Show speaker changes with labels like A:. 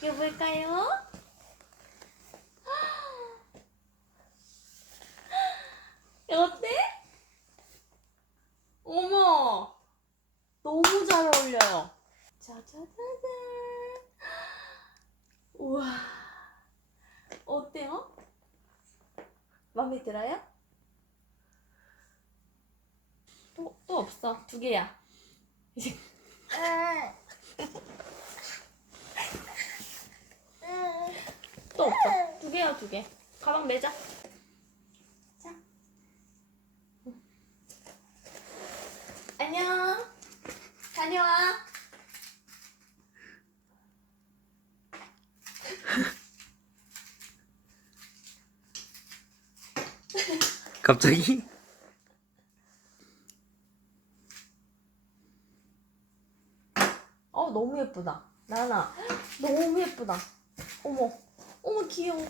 A: 벗겨볼까요? 어때? 어머! 너무 잘 어울려요. 짜자자잔. 우와. 어때요? 마음에 들어요? 또, 또 없어. 두 개야. 이제 또 없어. 두 개야, 두 개. 가방 매자. 자. 안녕. 다녀와.
B: 갑자기?
A: 어, 너무 예쁘다. 나나, 너무 예쁘다. 어머, 어머, 귀여워.